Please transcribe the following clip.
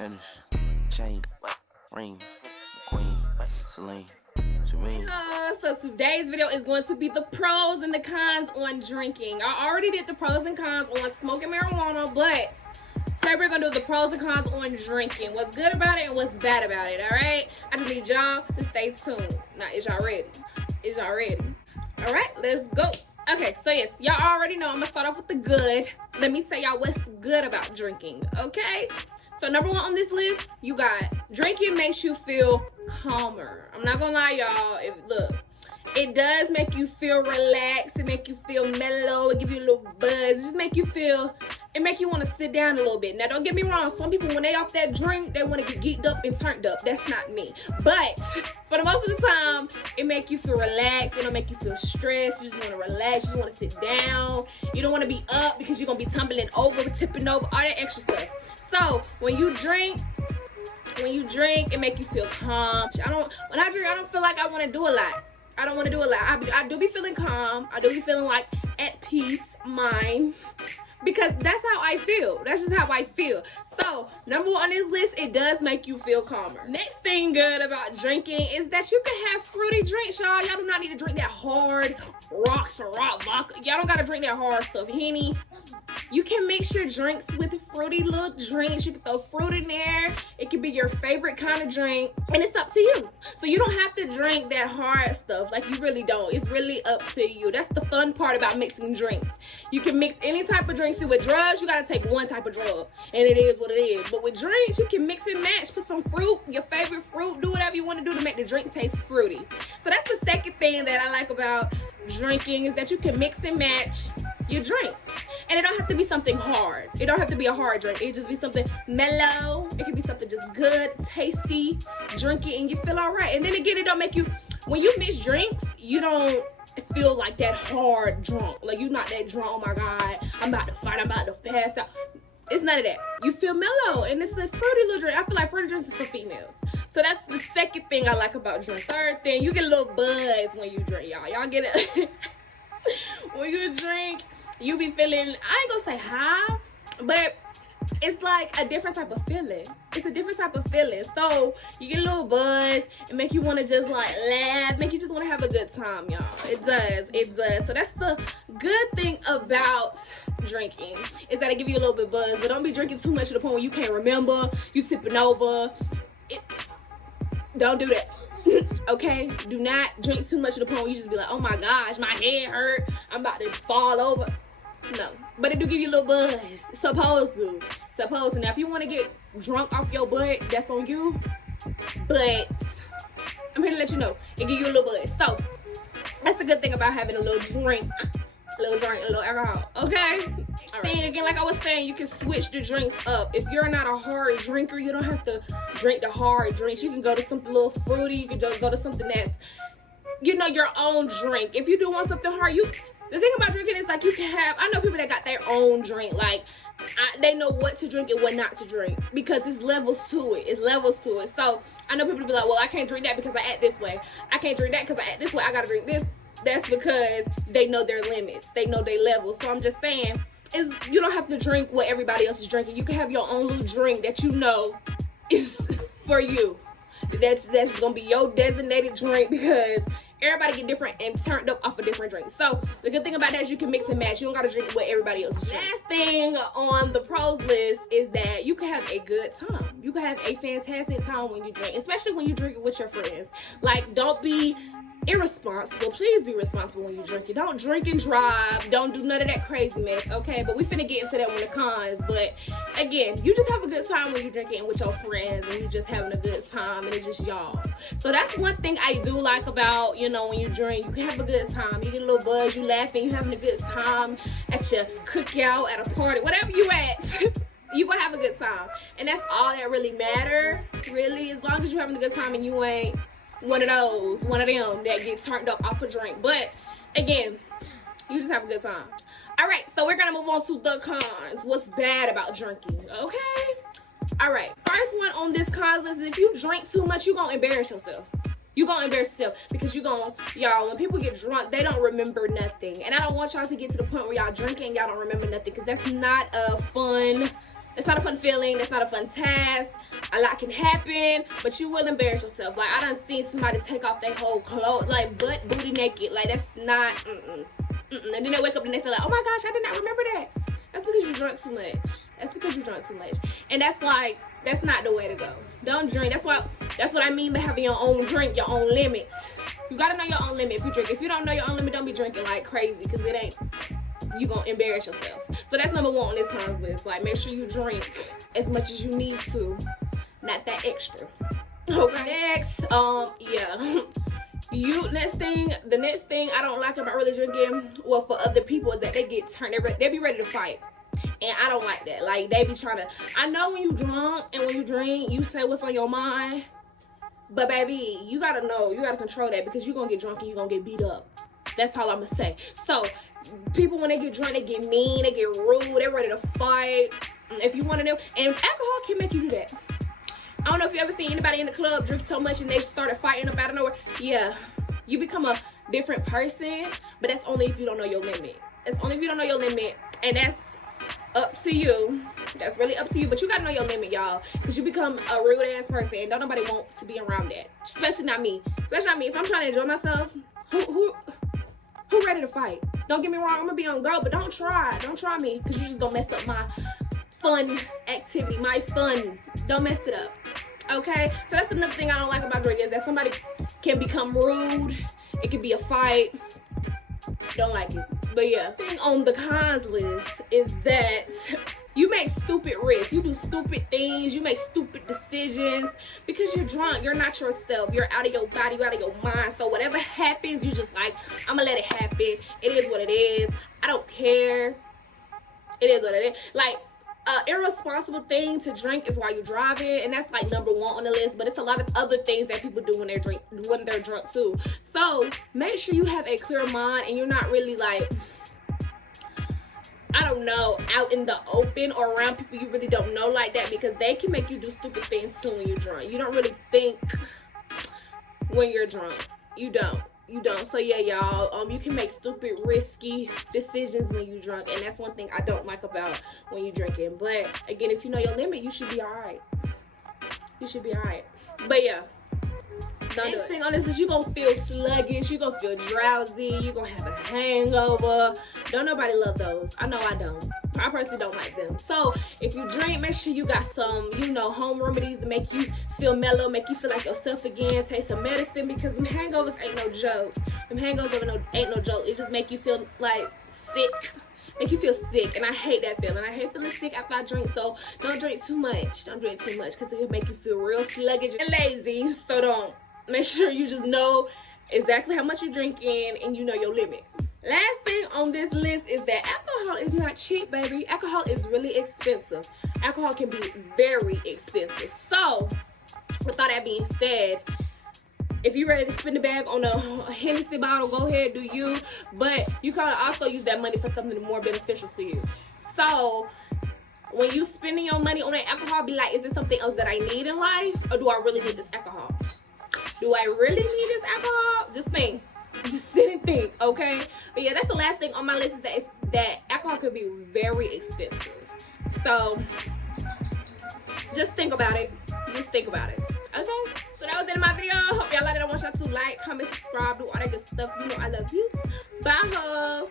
Anish, chain, rings, queen, Celine, Jermaine. So today's video is going to be the pros and the cons on drinking. I already did the pros and cons on smoking marijuana, but today we're gonna do the pros and cons on drinking. What's good about it and what's bad about it, alright? I just need y'all to stay tuned. Now, is y'all ready? Is y'all ready? Alright, let's go. Okay, so yes, y'all already know I'm gonna start off with the good. Let me tell y'all what's good about drinking, okay? So number one on this list, you got drinking makes you feel calmer. I'm not gonna lie, y'all. Look, it does make you feel relaxed. It make you feel mellow. It give you a little buzz. It just make you feel. It make you want to sit down a little bit. Now, don't get me wrong. Some people, when they off that drink, they want to get geeked up and turned up. That's not me. But for the most of the time, it make you feel relaxed. It don't make you feel stressed. You just want to relax. You just want to sit down. You don't want to be up because you're gonna be tumbling over, tipping over, all that extra stuff. So when you drink, it make you feel calm. When I drink, I don't feel like I want to do a lot. I don't want to do a lot. I do be feeling calm. I do be feeling like at peace, mind. Because that's how I feel. That's just how I feel. So, number one on this list, it does make you feel calmer. Next thing good about drinking is that you can have fruity drinks, y'all. Y'all do not need to drink that hard rock vodka. Y'all don't gotta drink that hard stuff. Henny. You can mix your drinks with fruity little drinks. You can throw fruit in there. It can be your favorite kind of drink. And it's up to you. So you don't have to drink that hard stuff. Like, you really don't. It's really up to you. That's the fun part about mixing drinks. You can mix any type of drinks. See, with drugs, you gotta take one type of drug. And it is what it is. But with drinks, you can mix and match. Put some fruit, your favorite fruit. Do whatever you want to do to make the drink taste fruity. So that's the second thing that I like about drinking, is that you can mix and match your drinks. And it don't have to be something hard. It don't have to be a hard drink. It just be something mellow. It can be something just good, tasty. Drink it and you feel all right. And then again, it don't make you, when you mix drinks, you don't feel like that hard drunk. Like, you're not that drunk, oh my God, I'm about to fight, I'm about to pass out. It's none of that. You feel mellow, and it's a fruity little drink. I feel like fruity drinks is for females. So that's the second thing I like about drink. Third thing, you get a little buzz when you drink, y'all. Y'all get it? When you drink, you be feeling, I ain't gonna say high, but it's like a different type of feeling. It's a different type of feeling. So you get a little buzz and make you want to just like laugh, make you just want to have a good time, y'all. It does. It does. So that's the good thing about drinking, is that it give you a little bit buzz. But don't be drinking too much to the point where you can't remember, you tipping over. Don't do that. Okay? Do not drink too much to the point where you just be like, oh my gosh, my head hurt, I'm about to fall over. No, but it do give you a little buzz. Supposed to. Now, if you want to get drunk off your butt, that's on you. But I'm here to let you know, it give you a little buzz. So that's the good thing about having a little drink, a little alcohol. Okay. All right. Again, like I was saying, you can switch the drinks up. If you're not a hard drinker, you don't have to drink the hard drinks. You can go to something a little fruity. You can just go to something that's, your own drink. If you do want something hard, the thing about drinking is, like, you can have, I know people that got their own drink. Like, they know what to drink and what not to drink, because it's levels to it. So I know people to be like, well, I can't drink that because I act this way. I can't drink that because I act this way. I gotta drink this. That's because they know their limits. They know their levels. So I'm just saying, you don't have to drink what everybody else is drinking. You can have your own little drink that you know is for you. That's gonna be your designated drink, because everybody get different and turned up off a different drink. So the good thing about that is you can mix and match. You don't gotta drink what everybody else is drinking. Last thing on the pros list is that you can have a good time. You can have a fantastic time when you drink, especially when you drink it with your friends. Like, don't be irresponsible. Please be responsible when you drink it. Don't drink and drive. Don't do none of that crazy mess, okay? But we finna get into that when the cons. But again, you just have a good time when you're drinking with your friends, and you just having a good time, and it's just y'all. So that's one thing I do like about, when you drink. You can have a good time. You get a little buzz, you laughing, you having a good time at your cookout, at a party, whatever you at. You gonna have a good time. And that's all that really matters, really, as long as you're having a good time and you ain't one of them that get turned up off a drink. But again, you just have a good time. All right, so we're gonna move on to the cons. What's bad about drinking? Okay. All right, first one on this cons list is, if you drink too much, you're gonna embarrass yourself. Because y'all, when people get drunk, they don't remember nothing. And I don't want y'all to get to the point where y'all drinking and y'all don't remember nothing, because that's not a fun It's not a fun feeling. It's not a fun task. a lot can happen, but you will embarrass yourself. Like, I done seen somebody take off their whole clothes, like butt, booty naked. Like, that's not, And then they wake up the next day like, oh my gosh, I did not remember that. That's because you drunk too much. That's because you drunk too much. And that's like, that's not the way to go. Don't drink. That's what I mean by having your own drink, your own limits. You gotta know your own limit if you drink. If you don't know your own limit, don't be drinking like crazy, because it ain't, you gonna embarrass yourself. So that's number one on this cons list. Like, make sure you drink as much as you need to, not that extra. Okay. Next, yeah. The next thing I don't like about really drinking, well, for other people, is that they get turned. They be ready to fight. And I don't like that. Like, they be trying to, I know when you drunk and when you drink, you say what's on your mind. But baby, you gotta know, you gotta control that, because you're gonna get drunk and you're gonna get beat up. That's all I'm gonna say. So, people, when they get drunk, they get mean, they get rude, they're ready to fight. If you want to know, and alcohol can make you do that. I don't know if you ever seen anybody in the club drink so much and they started fighting up out of nowhere. Yeah, you become a different person, but that's only if you don't know your limit. That's only if you don't know your limit, and that's up to you. That's really up to you, but you gotta know your limit, y'all, because you become a rude ass person, and don't nobody want to be around that. Especially not me. Especially not me. If I'm trying to enjoy myself, who ready to fight? Don't get me wrong, I'm gonna be on go, but don't try me, because you just gonna mess up my fun activity, my fun. Don't mess it up. Okay, so that's another thing I don't like about drinking, is that somebody can become rude. It could be a fight. Don't like it. But yeah, thing on the cons list is that you make stupid risks. You do stupid things. You make stupid decisions because you're drunk. You're not yourself. You're out of your body. You're out of your mind. So whatever happens, you just like, I'm gonna let it happen. It is what it is. I don't care. It is what it is. Like, irresponsible thing to drink is while you're driving, and that's like number one on the list. But it's a lot of other things that people do when they're drunk too. So make sure you have a clear mind and you're not really like, I don't know, out in the open or around people you really don't know like that, because they can make you do stupid things too when you're drunk. You don't really think when you're drunk. You don't. So yeah, y'all, you can make stupid, risky decisions when you're drunk, and that's one thing I don't like about when you're drinking. But again, if you know your limit, you should be alright. But yeah, next thing on this is you're gonna feel sluggish, you're gonna feel drowsy, you're gonna have a hangover. Don't nobody love those. I know I don't. I personally don't like them. So if you drink, make sure you got some, home remedies to make you feel mellow, make you feel like yourself again. Take some medicine, because them hangovers ain't no joke. Them hangovers ain't no joke. It just make you feel like sick. Make you feel sick, and I hate that feeling. I hate feeling sick after I drink, so don't drink too much. Don't drink too much, because it will make you feel real sluggish and lazy. So don't. Make sure you just know exactly how much you're drinking and you know your limit. Last thing on this list is that alcohol is not cheap, baby. Alcohol is really expensive. Alcohol can be very expensive. So, with all that being said, if you're ready to spend the bag on a Hennessy bottle, go ahead, do you. But you can also use that money for something more beneficial to you. So, when you spending your money on that alcohol, be like, is there something else that I need in life? Or do I really need this alcohol? Do I really need this alcohol? Just think. Just sit and think, okay? But yeah, that's the last thing on my list, is that alcohol could be very expensive. So, just think about it. Okay? So that was the end of my video. Hope y'all liked it. I want y'all to like, comment, subscribe, do all that good stuff. You know I love you. Bye, hoes.